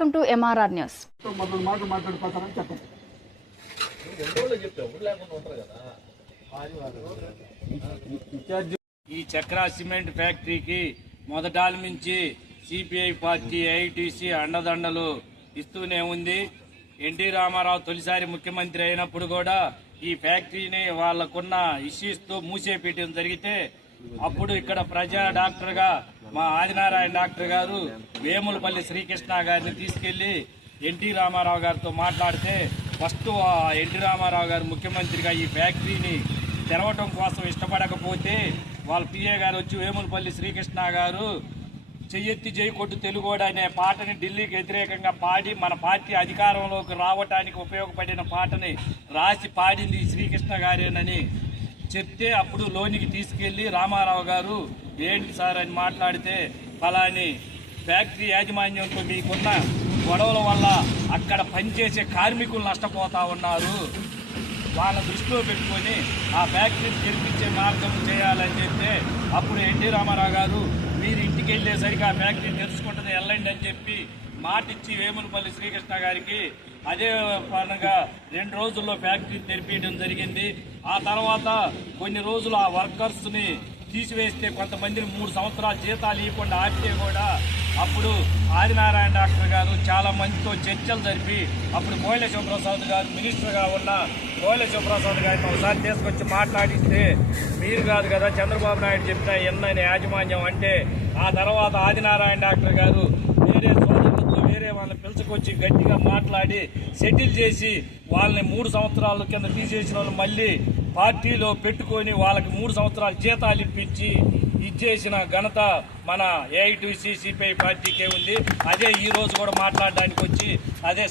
Welcome to MRR news. ఈ Chakra cement ఫ్యాక్టరీకి మొదటాల నుంచి సిపిఐ పార్టీ ఐటీసీ అండదండలు ఇస్తూనే ఉంది. ఎన్టీ రామారావు తొలిసారి ముఖ్యమంత్రి అయినప్పుడు కూడా ఈ ఫ్యాక్టరీని వాళ్లకున్న ఇష్యూస్తో మూసేయడం జరిగితే అప్పుడు ఇక్కడ ప్రజా డాక్టర్గా మా ఆదినారాయణ డాక్టర్ గారు వేములపల్లి శ్రీకృష్ణ గారిని తీసుకెళ్లి ఎన్టీ రామారావు గారితో మాట్లాడితే ఫస్ట్ ఎన్టీ రామారావు గారు ముఖ్యమంత్రిగా ఈ ఫ్యాక్టరీని తెరవటం కోసం ఇష్టపడకపోతే వాళ్ళ పిఏ గారు వచ్చి వేములపల్లి శ్రీకృష్ణ గారు చెయ్యెత్తి జైకొట్టు తెలుగోడు అనే పాటని ఢిల్లీకి వ్యతిరేకంగా పాడి మన పార్టీ అధికారంలోకి రావటానికి ఉపయోగపడిన పాటని రాసి పాడింది శ్రీకృష్ణ గారేనని చెప్తే అప్పుడు లోనికి తీసుకెళ్లి రామారావు గారు ఏంటి సార్ అని మాట్లాడితే ఫలాని ఫ్యాక్టరీ యాజమాన్యంతో మీకున్న గొడవల వల్ల అక్కడ పనిచేసే కార్మికులు నష్టపోతా ఉన్నారు, వాళ్ళ దృష్టిలో పెట్టుకొని ఆ ఫ్యాక్టరీని తెరిపించే మార్గం చేయాలని చెప్తే అప్పుడు ఎన్టీ రామారావు గారు మీరు ఇంటికి వెళ్ళేసరికి ఆ ఫ్యాక్టరీ తెరుచుకుంటుంది వెళ్ళండి అని చెప్పి మాటిచ్చి వేములపల్లి శ్రీకృష్ణ గారికి అదే పరంగా 2 రోజుల్లో ఫ్యాక్టరీ తెరిపించడం జరిగింది. ఆ తర్వాత కొన్ని రోజులు ఆ వర్కర్స్ని తీసివేస్తే కొంతమందిని 3 సంవత్సరాలు జీతాలు ఇవ్వకుండా ఆపితే కూడా అప్పుడు ఆదినారాయణ డాక్టర్ గారు చాలా మందితో చర్చలు జరిపి అప్పుడు కోయిల శివప్రసాద్ గారు మినిస్టర్గా ఉన్న కోయిల శివప్రసాద్ గారిని ఒకసారి తీసుకొచ్చి మాట్లాడిస్తే మీరు కాదు కదా చంద్రబాబు నాయుడు చెప్పిన ఎన్నని యాజమాన్యం అంటే ఆ తర్వాత ఆదినారాయణ డాక్టర్ గారు వేరే సోదరులతో వేరే వాళ్ళని పిలుచుకొచ్చి గట్టిగా మాట్లాడి సెటిల్ చేసి వాళ్ళని 3 సంవత్సరాల కింద తీసేసిన వాళ్ళు మళ్ళీ పార్టీలో పెట్టుకొని వాళ్ళకి 3 సంవత్సరాలు జీతాలు ఇప్పించి ఇచ్చేసిన ఘనత మన ఏఐటీసీ సిపిఐ పార్టీకే ఉంది. అదే ఈ రోజు కూడా మాట్లాడడానికి వచ్చి అదే